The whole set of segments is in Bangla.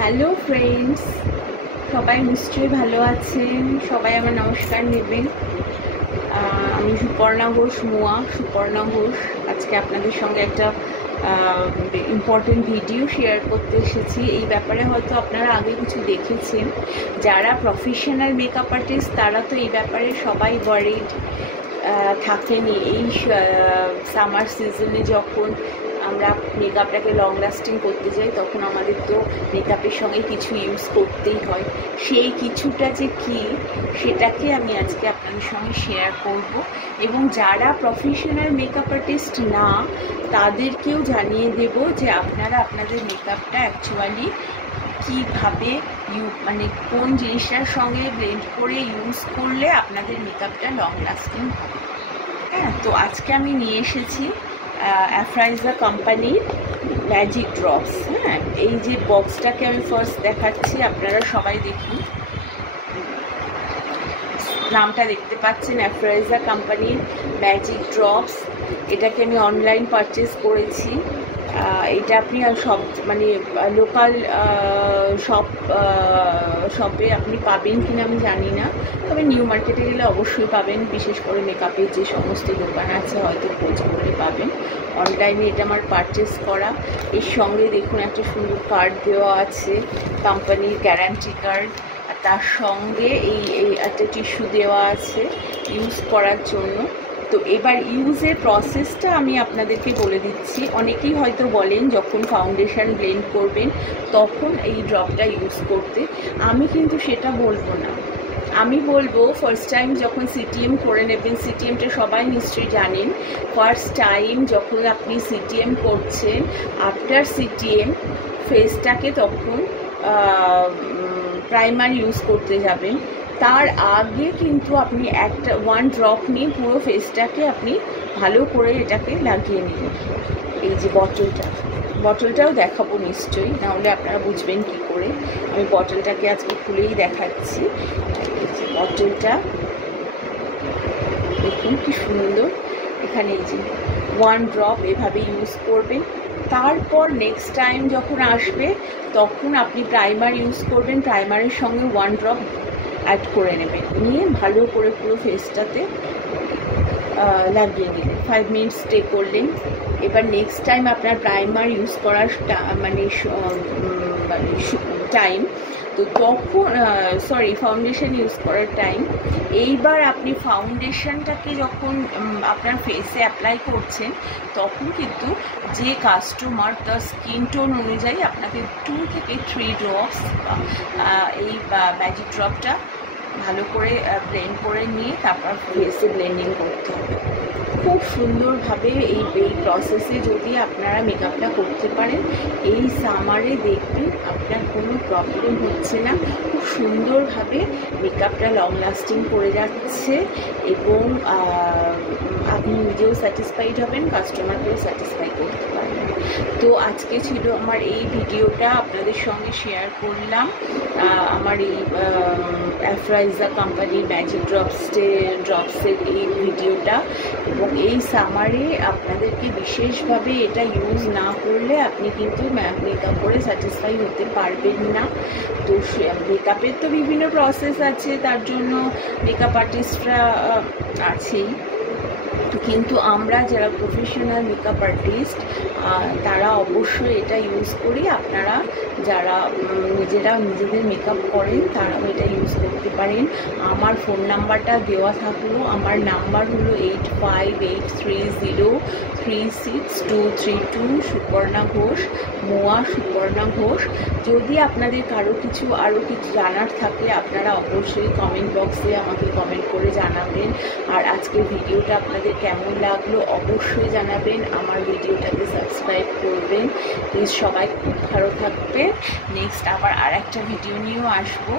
হ্যালো ফ্রেন্ডস, সবাই নিশ্চয়ই ভালো আছেন। সবাই আমার নমস্কার নেবেন। আমি সুপর্ণা ঘোষ, সুপর্ণা ঘোষ। আজকে আপনাদের সঙ্গে একটা ইম্পর্টেন্ট ভিডিও শেয়ার করতে এসেছি। এই ব্যাপারে হয়তো আপনারা আগে কিছু দেখেছেন। যারা প্রফেশনাল মেকআপ আর্টিস্ট তারা তো এই ব্যাপারে সবাই ওয়ারিড থাকেনি। এই সামার সিজনে যখন আমরা মেকআপটাকে লং লাস্টিং করতে যাই তখন আমাদের তো মেকআপের সঙ্গে কিছু ইউজ করতেই হয়। সেই কিছুটা যে কী সেটাকে আমি আজকে আপনাদের সঙ্গে শেয়ার করব, এবং যারা প্রফেশনাল মেকআপ আর্টিস্ট না তাদেরকেও জানিয়ে দেব যে আপনারা আপনাদের মেকআপটা অ্যাকচুয়ালি কীভাবে মানে কোন জিনিসটার সঙ্গে ব্লেন্ড করে ইউজ করলে আপনাদের মেকআপটা লং লাস্টিং হবে। হ্যাঁ, তো আজকে আমি নিয়ে এসেছি অ্যাফ্রাইজা কোম্পানির ম্যাজিক ড্রপস। হ্যাঁ, এই যে বক্সটাকে আমি ফার্স্ট দেখাচ্ছি, আপনারা সবাই দেখুন। নামটা দেখতে পাচ্ছেন, অ্যাফ্রাইজা কোম্পানির ম্যাজিক ড্রপস। এটাকে আমি অনলাইন পারচেস করেছি। এটা আপনি সব মানে লোকাল শপে আপনি পাবেন কিনা আমি জানি না, তবে নিউ মার্কেটে গেলে অবশ্যই পাবেন। বিশেষ করে মেকআপের যে সমস্ত দোকান আছে হয়তো খোঁজ করলে পাবেন। অনলাইনে এটা আমার পারচেস করা। এর সঙ্গে দেখুন একটা সুন্দর কার্ড দেওয়া আছে, কোম্পানির গ্যারান্টি কার্ড। আর তার সঙ্গে এই একটা টিস্যু দেওয়া আছে ইউজ করার জন্য। তো এবার ইউজের প্রসেসটা আমি আপনাদেরকে বলে দিচ্ছি। অনেকেই হয়তো বলেন যখন ফাউন্ডেশন ব্লেন্ড করবেন তখন এই ড্রপটা ইউজ করতে। আমি কিন্তু সেটা বলবো না। আমি বলবো ফার্স্ট টাইম যখন সিটিএম করে নেবেন, সিটিএমটা সবাই নিশ্চয়ই জানেন। ফার্স্ট টাইম যখন আপনি সিটিএম করছেন, আফটার সিটিএম ফেসটাকে তখন প্রাইমার ইউজ করতে যাবেন। তার আগে কিন্তু আপনি ওয়ান ড্রপ নিয়ে পুরো ফেসটাকে আপনি ভালো করে এটাকে লাগিয়ে নেবেন। এই যে বটলটাও দেখাবো নিশ্চয়ই, নাহলে আপনারা বুঝবেন কি করে। আমি বটলটাকে আজকে খুলেই দেখাচ্ছি। এই যে বটলটা দেখুন কি সুন্দর। এখানে এই যে ওয়ান ড্রপ এভাবে ইউজ করবেন। তারপর নেক্সট টাইম যখন আসবে তখন আপনি প্রাইমার ইউজ করবেন। প্রাইমারের সঙ্গে ওয়ান ড্রপ অ্যাড করে নেবেন, নিয়ে ভালো করে পুরো ফেসটাতে লাগিয়ে নিলেন। 5 মিনিট স্টে করলেন। এবার নেক্সট টাইম আপনার প্রাইমার ইউজ করার মানে টাইম, তো তখন ফাউন্ডেশন ইউজ করার টাইম। এইবার আপনি ফাউন্ডেশনটাকে যখন আপনার ফেসে অ্যাপ্লাই করছেন তখন কিন্তু যে কাস্টমার তার স্কিন টোন অনুযায়ী আপনাকে 2 থেকে 3 ড্রপস এই ম্যাজিক ড্রপটা ভালো করে ব্লেন্ড করে নিয়ে তারপর ফেসে ব্লেন্ডিং করতে হবে। খুব সুন্দরভাবে এই প্রসেসে যদি আপনারা মেকআপটা করতে পারেন, এই সামারে দেখবেন আপনার কোনো প্রবলেম হচ্ছে না। খুব সুন্দরভাবে মেকআপটা লং লাস্টিং করে যাচ্ছে, এবং আপনি নিজেও স্যাটিসফাইড হবেন, কাস্টমারকেও স্যাটিসফাই করতে পারবেন। তো আজকে ছিল আমার এই ভিডিওটা, আপনাদের সঙ্গে শেয়ার করলাম আমার এই অ্যাফ্রাইজা কোম্পানির ম্যাজিক ড্রপসের এই ভিডিওটা। এবং এই সামারে আপনাদেরকে বিশেষভাবে এটা ইউজ না করলে আপনি কিন্তু মেকআপ করে স্যাটিসফাই হতে পারবেন না। তো মেকআপের তো বিভিন্ন প্রসেস আছে, তার জন্য মেকআপ আর্টিস্টরা আছেই, কিন্তু আমরা যারা প্রফেশনাল মেকআপ আর্টিস্ট তারা অবশ্যই এটা ইউজ করি। আপনারা যারা নিজেদের মেকআপ করেন তারাও এটা ইউজ করতে পারেন। আমার ফোন নাম্বারটা দেওয়া থাকলো। আমার নাম্বার হলো 8583036232, সুপর্ণা ঘোষ, সুপর্ণা ঘোষ। যদি আপনাদের আরও কিছু জানার থাকে আপনারা অবশ্যই কমেন্ট বক্সে আমাকে কমেন্ট করে জানাবেন। আর আজকের ভিডিওটা আপনাদের কেমন লাগলো অবশ্যই জানাবেন। আমার ভিডিওটাকে সাবস্ক্রাইব করবেন প্লিজ। সবাই খুব ভালো থাকবেন। নেক্সট আবার একটা ভিডিও নিয়েও আসবো।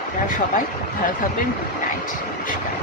আপনারা সবাই খুব ভালো থাকবেন। গুড নাইট, নমস্কার।